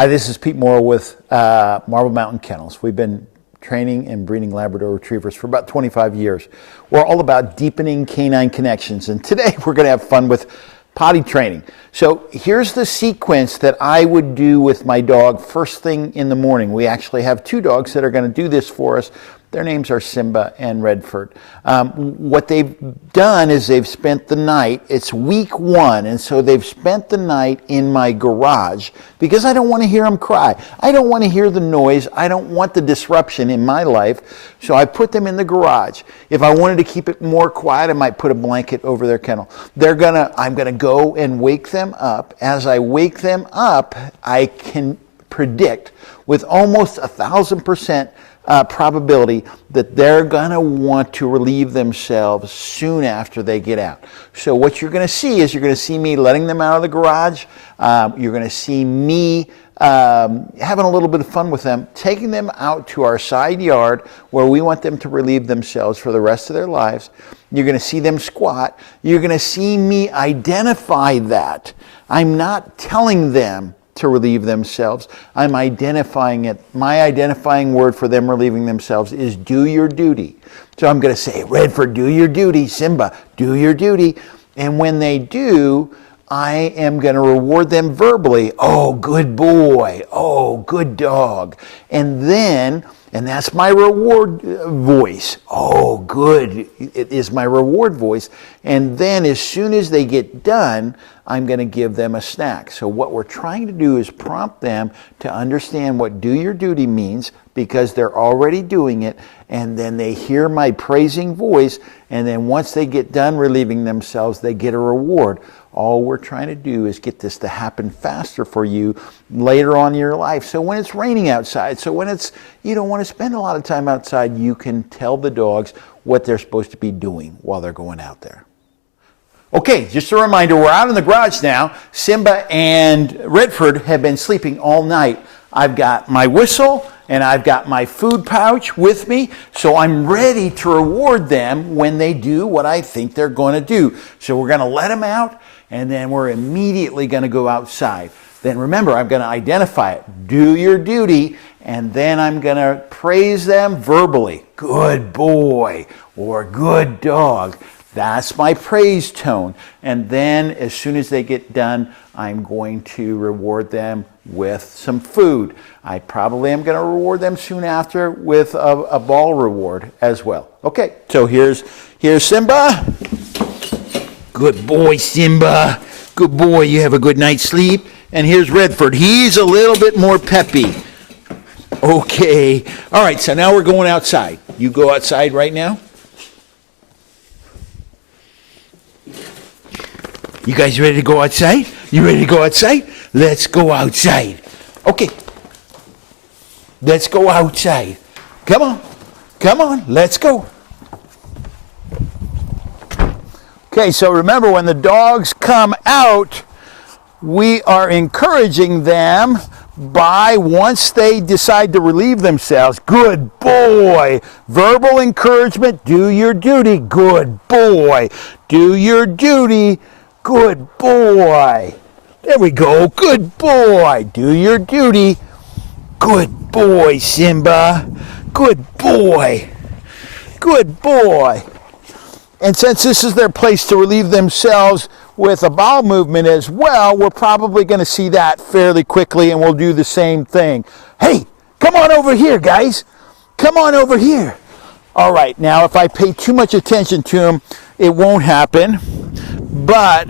Hi, this is Pete Morrill with Mountain Kennels. We've been training and breeding Labrador Retrievers for about 25 years. We're all about deepening canine connections, and today we're going to have fun with potty training. So here's the sequence that I would do with my dog first thing in the morning. We actually have two dogs that are going to do this for us. Their names are Simba and Redford. What they've done is they've spent the night, it's week one, and so they've spent the night in my garage because I don't want to hear them cry. I don't want to hear the noise. I don't want the disruption in my life, so I put them in the garage. If I wanted to keep it more quiet, I might put a blanket over their kennel. I'm gonna go and wake them up. As I wake them up, I can predict with almost 1,000% probability that they're going to want to relieve themselves soon after they get out. So what you're going to see is you're going to see me letting them out of the garage. You're going to see me having a little bit of fun with them, taking them out to our side yard where we want them to relieve themselves for the rest of their lives. You're going to see them squat. You're going to see me identify that. I'm not telling them to relieve themselves. I'm identifying it. My identifying word for them relieving themselves is do your duty. So I'm going to say, Redford, do your duty. Simba, do your duty. And when they do, I am going to reward them verbally. Oh, good boy. Oh, good dog. And that's my reward voice. Oh, good. It is my reward voice. And then as soon as they get done, I'm going to give them a snack. So what we're trying to do is prompt them to understand what do your duty means because they're already doing it. And then they hear my praising voice. And then once they get done relieving themselves, they get a reward. All we're trying to do is get this to happen faster for you later on in your life. So when it's raining outside, so when you don't want to spend a lot of time outside, you can tell the dogs what they're supposed to be doing while they're going out there. Okay, just a reminder, we're out in the garage now. Simba and Redford have been sleeping all night. I've got my whistle and I've got my food pouch with me, so I'm ready to reward them when they do what I think they're going to do. So we're going to let them out, and then we're immediately going to go outside. Then remember, I'm going to identify it. Do your duty, and then I'm going to praise them verbally. Good boy, or good dog. That's my praise tone. And then as soon as they get done, I'm going to reward them with some food. I probably am going to reward them soon after with a ball reward as well. Okay, so here's Simba. Good boy, Simba. Good boy, you have a good night's sleep. And here's Redford. He's a little bit more peppy. Okay. All right, so now we're going outside. You go outside right now. You guys ready to go outside? You ready to go outside? Let's go outside. Okay. Let's go outside. Come on. Come on. Let's go. Okay, so remember when the dogs come out, we are encouraging them by once they decide to relieve themselves. Good boy. Verbal encouragement. Do your duty. Good boy. Do your duty. Good boy. There we go. Good boy. Do your duty. Good boy, Simba. Good boy. Good boy. And since this is their place to relieve themselves with a bowel movement as well, we're probably going to see that fairly quickly, and we'll do the same thing. Hey, come on over here, guys. Come on over here. All right, now if I pay too much attention to them, it won't happen. But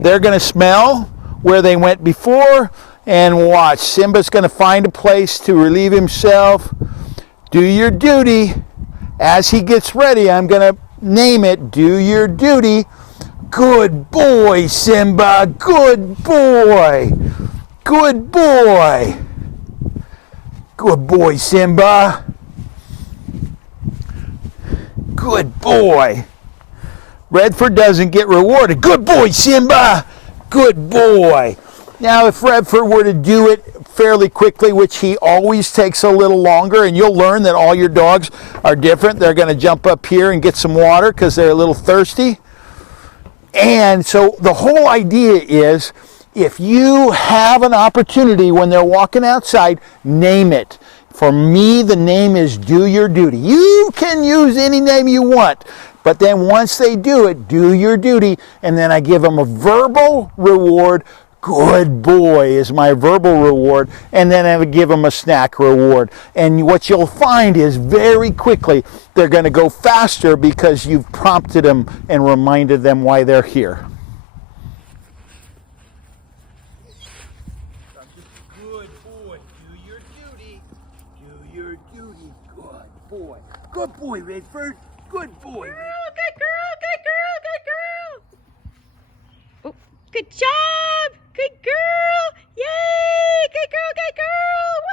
they're going to smell where they went before and watch. Simba's going to find a place to relieve himself. Do your duty. As he gets ready, I'm going to name it. Do your duty. Good boy, Simba. Good boy. Good boy. Good boy, Simba. Good boy. Redford doesn't get rewarded. Good boy, Simba. Good boy. Now, if Redford were to do it fairly quickly, which he always takes a little longer, and you'll learn that all your dogs are different. They're going to jump up here and get some water because they're a little thirsty. And so the whole idea is if you have an opportunity when they're walking outside, name it. For me, the name is do your duty. You can use any name you want, but then once they do it, do your duty, and then I give them a verbal reward. Good boy is my verbal reward, and then I would give them a snack reward. And what you'll find is very quickly they're going to go faster because you've prompted them and reminded them why they're here. Good boy, do your duty. Do your duty. Good boy. Good boy, Redford. Good boy. Girl, good girl, good girl, good girl. Oh, good job. Good girl! Yay! Good girl, good girl!